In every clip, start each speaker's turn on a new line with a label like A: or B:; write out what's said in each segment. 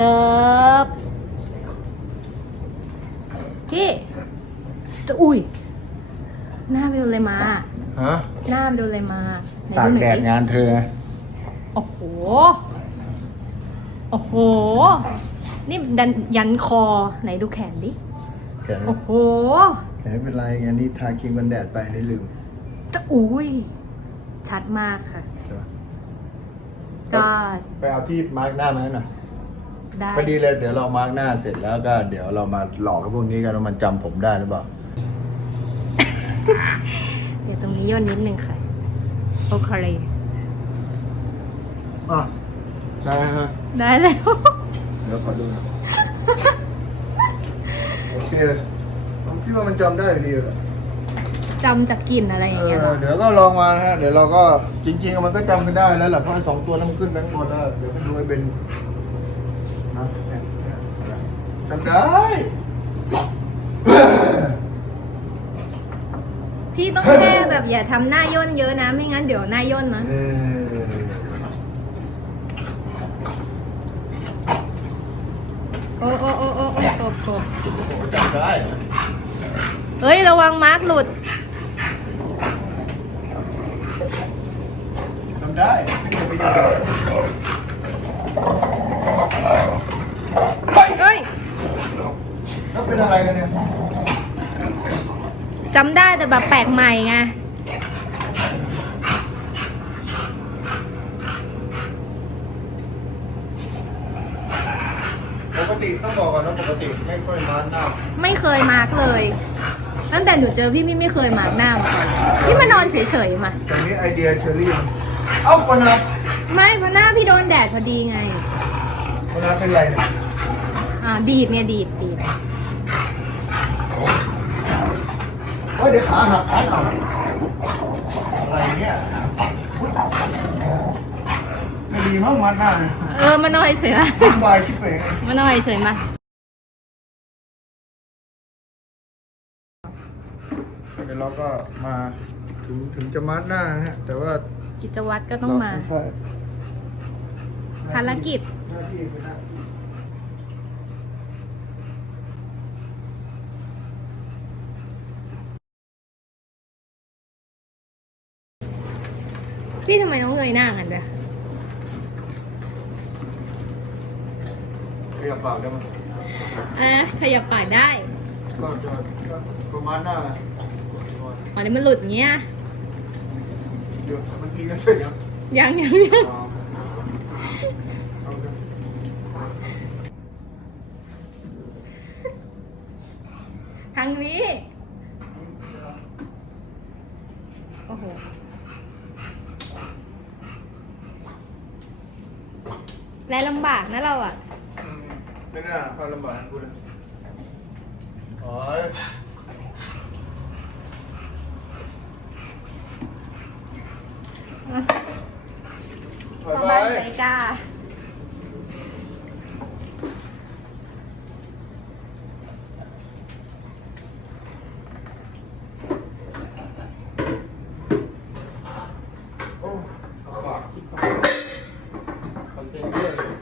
A: ชิบพี่จะอุ้ย หน้าไปโดนอะไรมา
B: ฮะ
A: หน้าไปโดนอะไรมาไหน
B: ตาก
A: หน่อย
B: แดด
A: สิ
B: งานเธอ
A: โอ้โห โอ้โห นี่ดันยันคอไหนดูแขนดิ
B: แขน
A: โอ้โห
B: แขนไม่เป็นไรอันนี้ทาครีมกันแดดไปนี่ลืม
A: จะอุ้ย ชัดมากค่ะ
B: ใช่ปะ
A: ก็
B: ไปเอาที่มาร์กหน้ามาให้หน่อย
A: ได้
B: พอดีเลยเดี๋ยวเรามาร์กหน้าเสร็จแล้วก็เดี๋ยวเรามาหลอกกับพวกนี้กันว่ามันจำผมได้หรือเปล่า
A: เดี๋ยวตรงนี้ย่นนิดนึงค่ะ โอเค
B: อะ ได้ฮะ
A: ได้แล้ว
B: เดี๋ยวขอดูหนะโอเคเลยผมคิดว่ามันจำได้ดีเลย
A: จำจากกลิ่นอะไรอย่างเงี้ยเหรอ
B: เดี๋ยวก็ลองมานะฮะ เดี๋ยวเราก็จริงๆ มันก็จำกันได้แล้วแหละเพราะไอ้สองตัวนั้นมันขึ้นแบงค์บนแล้ว เดี๋ยวไปดูไอ้เป็น นะเนี่ยเนี่ยจำได้
A: พี่ต้องแก้แบบอย่าทำหน้าย่นเยอะนะ ไม่งั้นเดี๋ยวหน้าย่นนะ
B: เออ
A: โอ้โอ้โอ้โอ้โอ้โอ้โอ้
B: จำได้
A: เฮ้ย ระวังมาร์กหลุด
B: จำได้ไม่เคยไปยัง
A: เฮ้ย
B: แล้ว เป็นอะไรกันเนี่ย
A: จำได้แต่แบบแปลกใหม่ไง
B: ปกติต้องบอกก่อนนะปกติไม่ค่อยมาร์กหน้า
A: ไม่เคยมาร์กเลย ตั้งแต่หนูเจอพี่พี่ไม่เคยมาร์กหน้ามาก่อนพี่มานอนเฉยๆมา
B: แต่นี้ไอเดียเชอรี่มันเอ้าปนัด
A: ไม่เพราะหน้าพี่โดนแดดพอดีไง
B: ปนัดเป็นไรเนี่ย
A: อ่าดีดเนี่ยดีดดีด
B: เฮ้ยเดี๋ยวขาหักขาเข่าอะไรเนี่ยอุ๊ยไม่ดีมั้งมัดหน้าเนี่ย
A: เออ มานอนเฉยๆมา
B: วุ่นวายชิบเป๋ง
A: มานอนเฉยมา
B: เดี๋ยวเราก็มาถึงถึงจะมัดหน้านะฮะ แต่ว่า
A: กิจวัตรก็ต้องมา
B: ใช่
A: ภารกิจ
B: หน้าที่เป็นหน้าที่
A: พี่ทำไมต้องเงยหน้ากันด้วย
B: ขยับปากได้ไหม
A: อะขยับปากได้
B: ก็จะก็ประมาณหน้า
A: อ๋อนี่มันหลุดอย่างเงี้ย
B: เดี๋ยวมันกินกันเสร็จยัง
A: ยังยังยัง
B: อ๋อเอาเถอะ
A: ทางนี้ โอ้โห แลลำบากนะเราอะ
B: อืมไม่น่าความลำบากนะคุณโอ้ยถอย
A: ส
B: ไป
A: บายใจกล้า
B: โอ้ลำบากที่ปากคอนเทนเนอร์เลย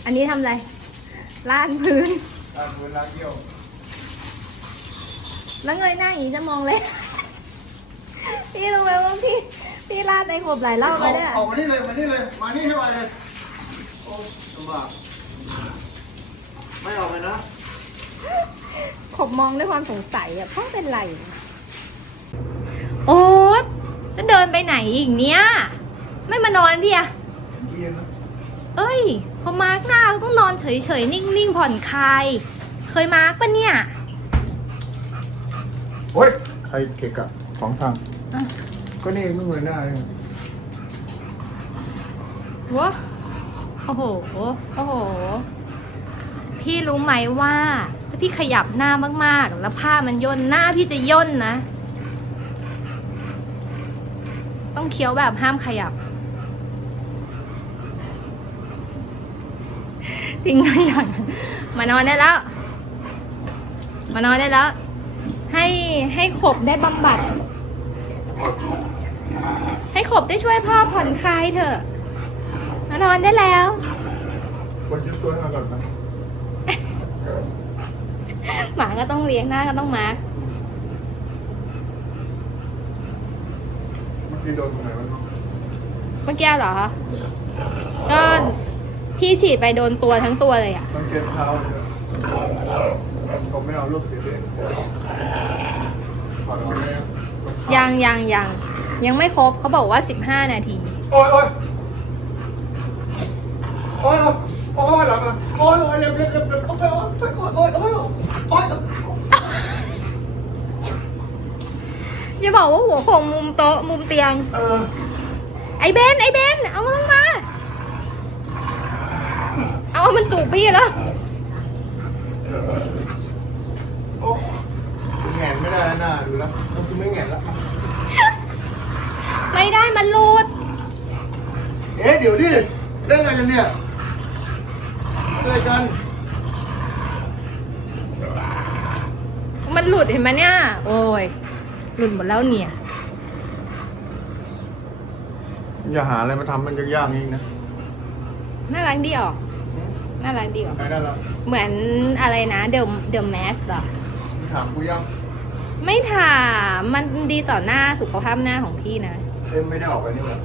A: อั นนี้ทำอะไรล้านพื้น
B: ล้างมือล้างเยี่ยว
A: แล้วเงยหน้าอย่างนี้จะมองเลย พี่รู้ไหมว่าพี่ พี่ลาดในขบหลายรอบ
B: เอา
A: แล้วเนี่ย
B: ออกมานี่เลยมานี่เลยมานี่ให้ไวเลยโอ้ลำบากไม่ออกเลยนะ
A: ขบมองด้วยความสงสัยอะพ่อเป็นไร โอ๊ตจะเดินไปไหนอีกเนี้ยไม่มานอนที่อะ
B: เยี่ยมนะ
A: เอ้ย พอมาร์กหน้าก็ต้องนอนเฉยๆ นิ่งๆ ผ่อนคลาย เคยมาร์กปะเนี่ย
B: โอ้ยใครเกะกะของทาง
A: อะ
B: ก็นี่เพิ่งเงยหน้าเอง
A: วะโอ้โห โอ้โห พี่รู้ไหมว่า ถ้าพี่ขยับหน้ามากๆ แล้วผ้ามันย่นหน้าพี่จะย่นนะ ต้องเคี้ยวแบบห้ามขยับ ทิ้งขยะมานอนได้แล้ว มานอนได้แล้ว ให้ให้ขบได้บำบัด ให้ขบได้ช่วยพ่อผ่อนคลายเถอะมานอนได้แล้ว
B: คนยึดตัวให้มาก่อนนะ
A: หมาก็ต้องเลี้ยงหน้าก็ต้องมาร์ก
B: เมื่อกี้โดนตรงไหนวะ
A: เมื่อกี้เหรอก็ พี่ฉีดไปโดนตัวทั้งตัวเลยอะ
B: ต้องเช็ดเท้าเลยนะผมไม่เอาลูกเสียเลยขอโทษนะ
A: ยังยังยังยังไม่ครบเขาบอกว่า 15 นาที
B: โอ้ยโอ้ยโอ้ยโอ้ยหลังอะโอ้ยโอ้ยเร็วเร็วเร็วเร็วโอ้ยโอ้ยโอ้ยโอ้ยโอ้ยโอ้ย
A: อย่าบอกว่าหัวโขงมุมโต๊ะมุมเตียง
B: เออ
A: ไอ้เบนไอ้เบนเอามันลงมา เอามันจูบพี่แล้ว
B: โอ้แงนไม่ได้แล้วน่าดูแล้วต้องคือไม่แงนแล้ว
A: ไม่ได้มันหลุด
B: เอ๊ะเดี๋ยวดิเล่นอะไรกันเนี่ยเล่นอะไรกัน
A: มันหลุดเห็นไหมเนี่ย โอ้ย หลุดหมดแล้วเนี่ย
B: อย่าหาอะไรมาทำมันยากๆนี่นะ
A: น่ารักดีออก น่ารักดีออก
B: ไปได้แล้ว
A: เหมือนอะไรนะเด e มเด e มแมสเหรอ
B: ถามกูยัง
A: ไม่ถาม มันดีต่อหน้าสุขภาพหน้าของพี่นะ
B: เอ็มไม่ได้ออกไปนี่หว่า